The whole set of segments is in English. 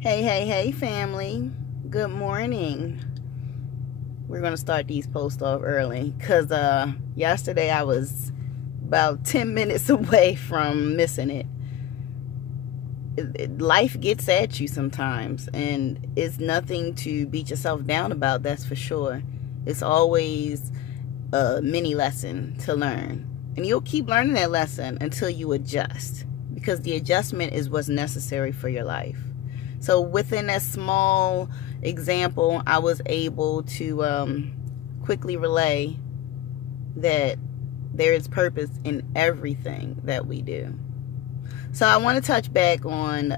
Hey, family. Good morning. We're going to start these posts off early because yesterday I was about 10 minutes away from missing it. Life gets at you sometimes, and it's nothing to beat yourself down about, that's for sure. It's always a mini lesson to learn. And you'll keep learning that lesson until you adjust, because the adjustment is what's necessary for your life. So within that small example, I was able to quickly relay that there is purpose in everything that we do. So I want to touch back on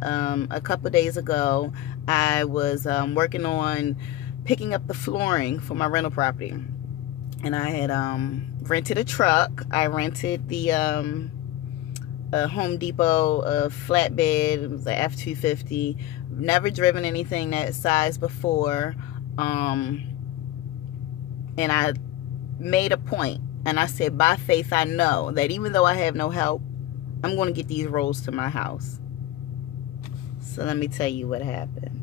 a couple of days ago, I was working on picking up the flooring for my rental property. And I had rented a truck. I rented the Home Depot flatbed. It was an F-250. Never driven anything that size before. And I made a point, and I said, by faith, I know that even though I have no help, I'm going to get these rolls to my house. So let me tell you what happened.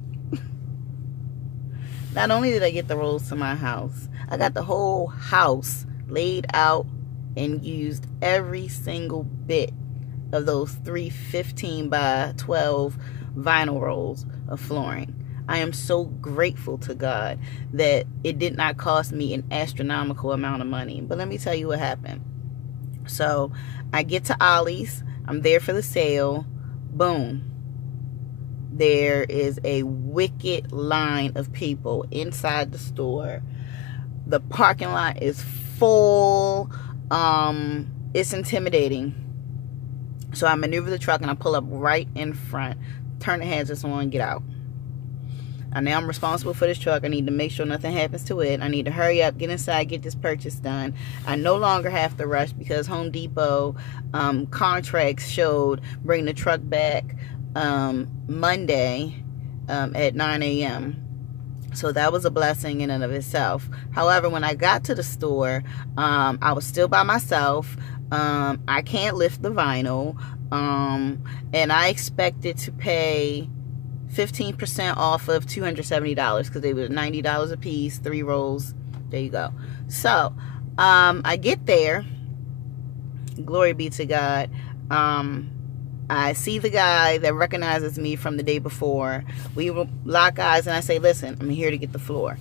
Not only did I get the rolls to my house, I got the whole house laid out and used every single bit of those 3 15 by 12 vinyl rolls of flooring. I am so grateful to God that it did not cost me an astronomical amount of money. But let me tell you what happened. So I get to Ollie's. I'm there for the sale. Boom. There is a wicked line of people inside the store. The parking lot is full. It's intimidating. So I maneuver the truck and I pull up right in front, turn the hazards on, get out. And now I'm responsible for this truck. I need to make sure nothing happens to it. I need to hurry up, get inside, get this purchase done. I no longer have to rush because Home Depot contracts showed bring the truck back Monday at 9 a.m. So that was a blessing in and of itself. However, when I got to the store, I was still by myself. I can't lift the vinyl. And I expected to pay 15% off of $270 because they were $90 a piece, 3 rolls. There you go. So I get there. Glory be to God. I see the guy that recognizes me from the day before. We lock eyes and I say, listen, I'm here to get the floor.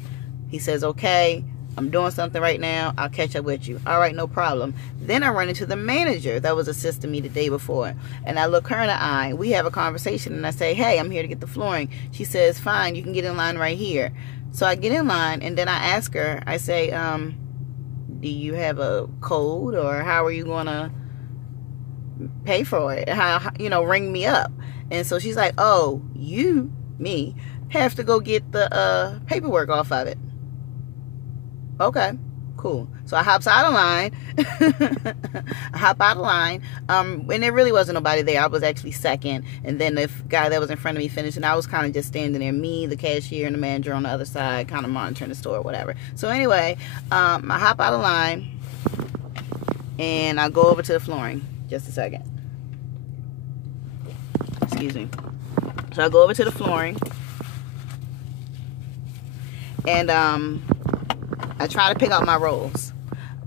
He says, okay, I'm doing something right now. I'll catch up with you. All right, no problem. Then I run into the manager that was assisting me the day before. And I look her in the eye. We have a conversation and I say, hey, I'm here to get the flooring. She says, fine, you can get in line right here. So I get in line and then I ask her, I say, do you have a code or how are you going to pay for it? How, ring me up. And so she's like, oh, me, have to go get the paperwork off of it. Okay, cool. So I hops out of line. I hop out of line. And there really wasn't nobody there. I was actually second. And then the guy that was in front of me finished. And I was kind of just standing there. Me, the cashier, and the manager on the other side, kind of monitoring the store or whatever. So anyway, I hop out of line. And I go over to the flooring. Just a second. Excuse me. So I go over to the flooring. And I try to pick out my rolls.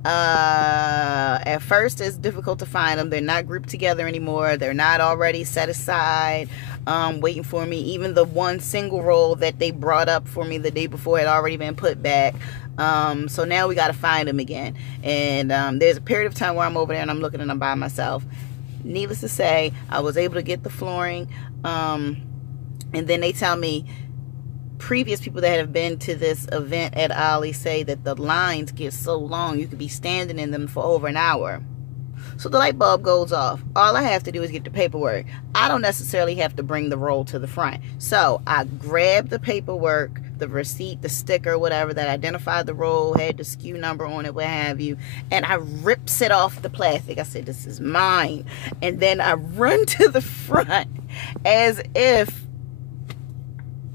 At first it's difficult to find them. They're not grouped together anymore. They're not already set aside, waiting for me. Even the one single roll that they brought up for me the day before had already been put back. So now we got to find them again. And there's a period of time where I'm over there and I'm looking at them by myself. Needless to say, I was able to get the flooring. And then they tell me, previous people that have been to this event at Ollie say that the lines get so long you could be standing in them for over an hour. So the light bulb goes off. All I have to do is get the paperwork. I don't necessarily have to bring the roll to the front. So I grabbed the paperwork, the receipt, the sticker, whatever that identified the roll, had the SKU number on it, what have you, and I rips it off the plastic. I said, this is mine. And then I run to the front as if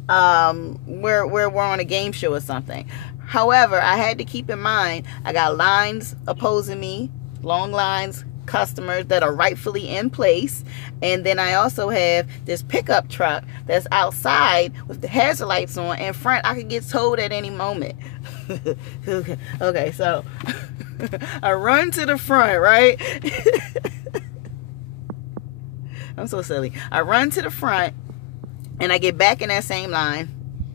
we're on a game show or something. However, I had to keep in mind I got lines opposing me, long lines customers that are rightfully in place. And then I also have this pickup truck that's outside with the hazard lights on. In front, I could get towed at any moment. Okay, so I run to the front, right? I'm so silly. I run to the front and I get back in that same line.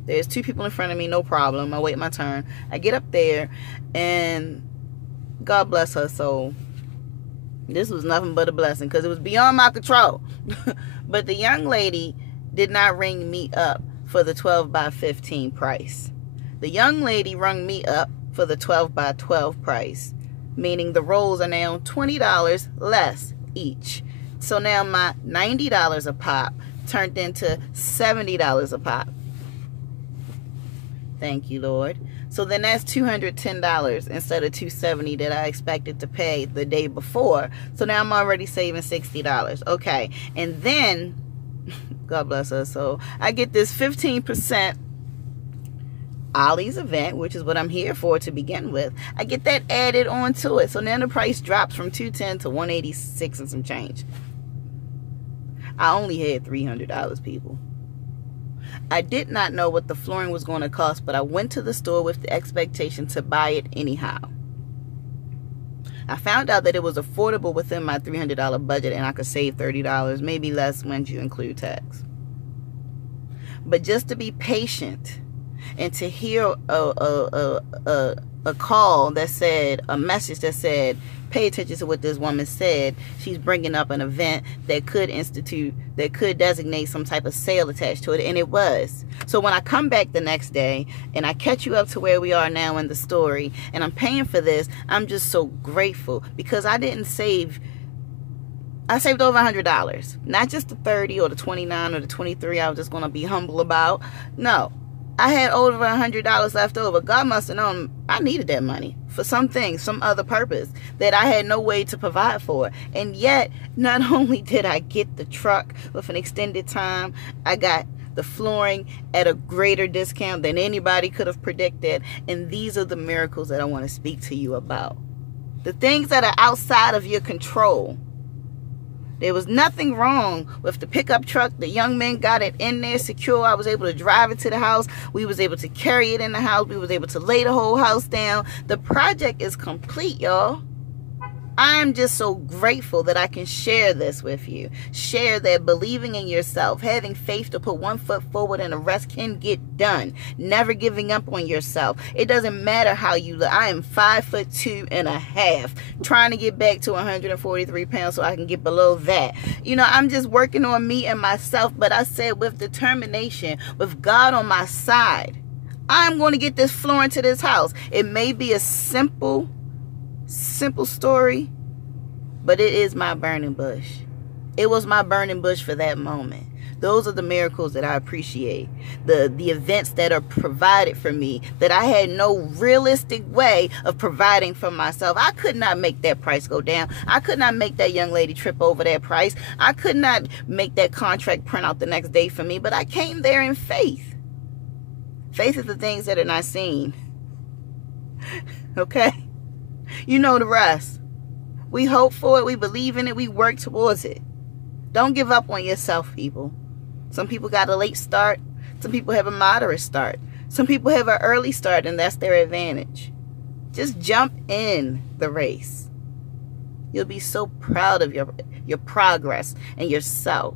There's 2 people in front of me, no problem. I wait my turn. I get up there, and God bless her soul, this was nothing but a blessing because it was beyond my control. But the young lady did not ring me up for the 12 by 15 price. The young lady rung me up for the 12 by 12 price, meaning the rolls are now $20 less each. So now my $90 a pop turned into $70 a pop. Thank you, Lord. So then that's $210 instead of $270 that I expected to pay the day before. So now I'm already saving $60. Okay. And then, God bless us. So I get this 15% Ollie's event, which is what I'm here for to begin with. I get that added onto it. So now the price drops from $210 to $186 and some change. I only had $300, people. I did not know what the flooring was going to cost, but I went to the store with the expectation to buy it anyhow. I found out that it was affordable within my $300 budget and I could save $30, maybe less when you include tax. But just to be patient and to hear a call that said, a message that said, pay attention to what this woman said. She's bringing up an event that could designate some type of sale attached to it, and it was. So when I come back the next day and I catch you up to where we are now in the story and I'm paying for this, I'm just so grateful because I saved over $100. Not just the 30 or the 29 or the 23 I was just going to be humble about. No. I had over $100 left over. God must have known I needed that money for something, some other purpose that I had no way to provide for. And yet, not only did I get the truck with an extended time, I got the flooring at a greater discount than anybody could have predicted. And these are the miracles that I want to speak to you about. The things that are outside of your control. There was nothing wrong with the pickup truck. The young men got it in there secure. I was able to drive it to the house. We was able to carry it in the house. We was able to lay the whole house down. The project is complete, y'all. I am just so grateful that I can share this with you. Share that believing in yourself, having faith to put one foot forward and the rest can get done. Never giving up on yourself. It doesn't matter how you look. I am 5'2.5", trying to get back to 143 pounds so I can get below that. You know, I'm just working on me and myself, but I said with determination, with God on my side, I'm going to get this floor into this house. It may be a simple story, but it is my burning bush. It was my burning bush for that moment. Those are the miracles that I appreciate. The events that are provided for me that I had no realistic way of providing for myself. I could not make that price go down. I could not make that young lady trip over that price. I could not make that contract print out the next day for me, but I came there in faith. Faith is the things that are not seen. Okay? You know the rest. We hope for it. We believe in it. We work towards it. Don't give up on yourself, people. Some people got a late start. Some people have a moderate start. Some people have an early start, and that's their advantage. Just jump in the race. You'll be so proud of your progress and yourself.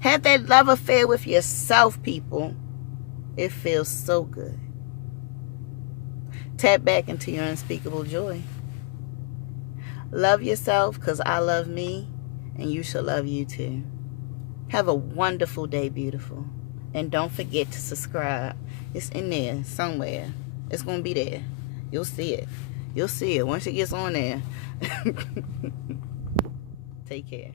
Have that love affair with yourself, people. It feels so good. Tap back into your unspeakable joy. Love yourself because I love me, and you shall love you too. Have a wonderful day, beautiful. And don't forget to subscribe. It's in there somewhere. It's going to be there. You'll see it. You'll see it once it gets on there. Take care.